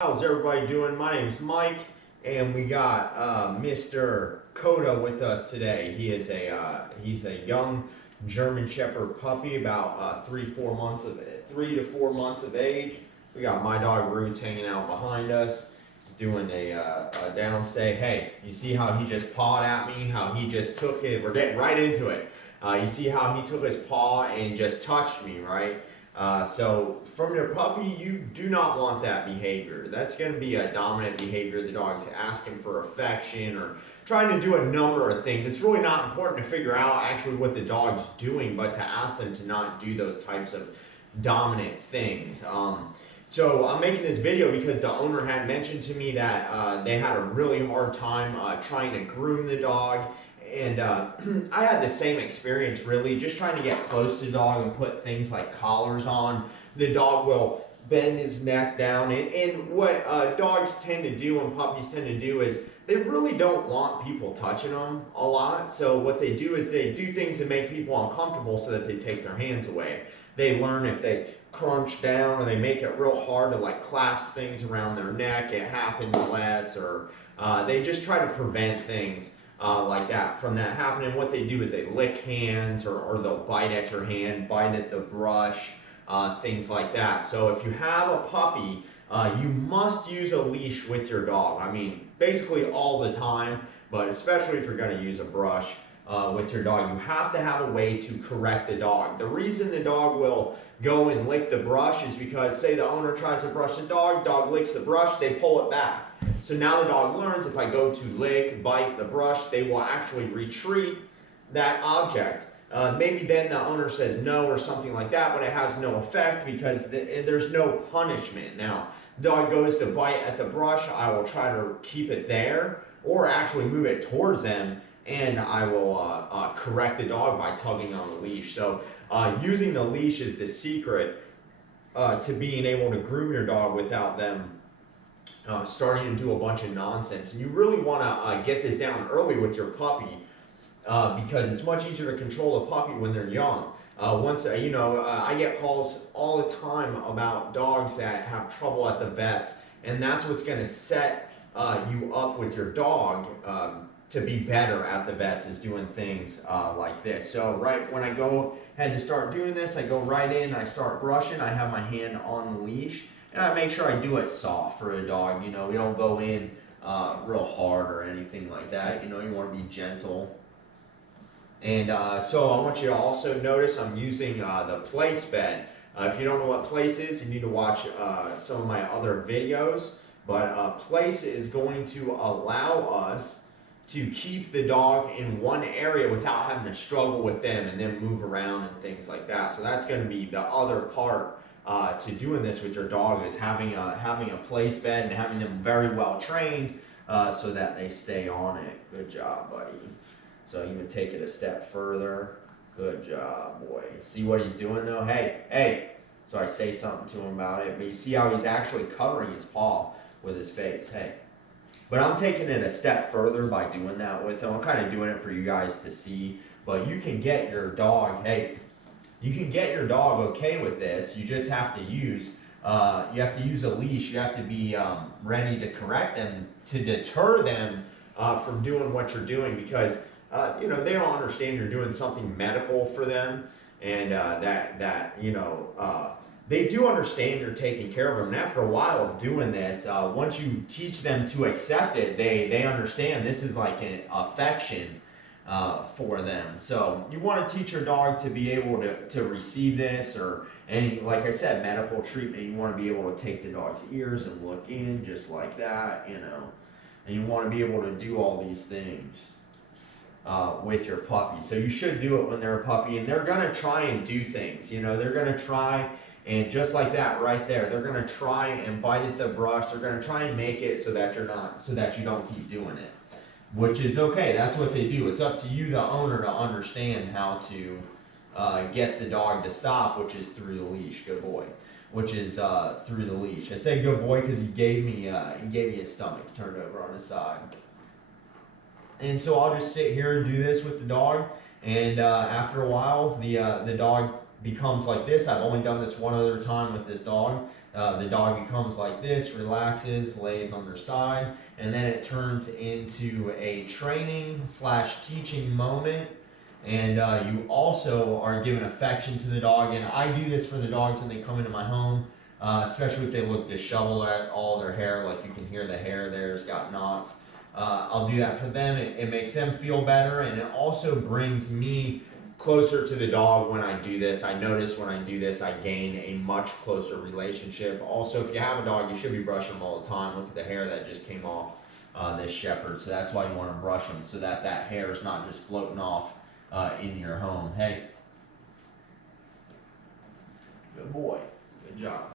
How's everybody doing? My name's Mike, and we got Mr. Koda with us today. He's a young German Shepherd puppy, about 3 to 4 months of age. We got my dog Roots hanging out behind us. He's doing a downstay. Hey, you see how he just pawed at me? How he just took it? We're getting right into it. You see how he took his paw and just touched me, right? So from your puppy, you do not want that behavior. That's going to be a dominant behavior. The dog's asking for affection or trying to do a number of things. It's really not important to figure out actually what the dog's doing, but to ask them to not do those types of dominant things. So I'm making this video because the owner had mentioned to me that they had a really hard time trying to groom the dog. And I had the same experience, really, just trying to get close to the dog and put things like collars on. The dog will bend his neck down. And what dogs tend to do and puppies tend to do is they really don't want people touching them a lot. So what they do is they do things that make people uncomfortable so that they take their hands away. They learn if they crunch down or they make it real hard to like clasp things around their neck, it happens less, or they just try to prevent things like that from that happening. What they do is they lick hands, or they'll bite at your hand, bite at the brush, things like that. So if you have a puppy, you must use a leash with your dog. I mean, basically all the time, but especially if you're going to use a brush with your dog, you have to have a way to correct the dog. The reason the dog will go and lick the brush is because, say the owner tries to brush the dog licks the brush, they pull it back. So now the dog learns if I go to lick, bite the brush, they will actually retreat that object. Maybe then the owner says no or something like that, but it has no effect because there's no punishment. Now, the dog goes to bite at the brush, I will try to keep it there or actually move it towards them, and I will correct the dog by tugging on the leash. So using the leash is the secret to being able to groom your dog without them starting to do a bunch of nonsense. And you really want to get this down early with your puppy because it's much easier to control a puppy when they're young. I get calls all the time about dogs that have trouble at the vets, and that's what's going to set you up with your dog to be better at the vets, is doing things like this. So right when I go ahead to start doing this, I go right in, I start brushing, I have my hand on the leash, and I make sure I do it soft for a dog. You know, we don't go in real hard or anything like that. You know, you want to be gentle. And so I want you to also notice I'm using the place bed. If you don't know what place is, you need to watch some of my other videos. But place is going to allow us to keep the dog in one area without having to struggle with them and then move around and things like that. So that's going to be the other part to doing this with your dog, is having a place bed and having them very well trained so that they stay on it. Good job, buddy. So even take it a step further. Good job, boy. See what he's doing though? Hey, hey. So I say something to him about it, but you see how he's actually covering his paw with his face. Hey. But I'm taking it a step further by doing that with him. I'm kind of doing it for you guys to see. But you can get your dog, you can get your dog okay with this. You just have to use a leash. You have to be ready to correct them, to deter them from doing what you're doing, because they don't understand you're doing something medical for them, and they do understand you're taking care of them. And after a while of doing this, once you teach them to accept it, they understand this is like an affection for them. So you want to teach your dog to be able to receive this, or any, like I said, medical treatment. You want to be able to take the dog's ears and look in just like that, and you want to be able to do all these things with your puppy. So you should do it when they're a puppy, and they're going to try and do things. They're going to try, and just like that right there, they're going to try and bite at the brush. They're going to try and make it so that you don't keep doing it, which is okay. That's what they do. It's up to you, the owner, to understand how to get the dog to stop, which is through the leash. Good boy. Which is through the leash. I say good boy because he gave me his stomach turned over on his side. And so I'll just sit here and do this with the dog, and after a while, the dog becomes like this. I've only done this one other time with this dog. The dog becomes like this, relaxes, lays on their side, and then it turns into a training / teaching moment. And you also are giving affection to the dog. And I do this for the dogs when they come into my home, especially if they look disheveled at all their hair, like you can hear the hair there's got knots. I'll do that for them. It makes them feel better, and it also brings me closer to the dog when I do this. I notice when I do this, I gain a much closer relationship. Also, if you have a dog, you should be brushing them all the time. Look at the hair that just came off this shepherd. So that's why you want to brush them, so that that hair is not just floating off in your home. Hey, good boy, good job.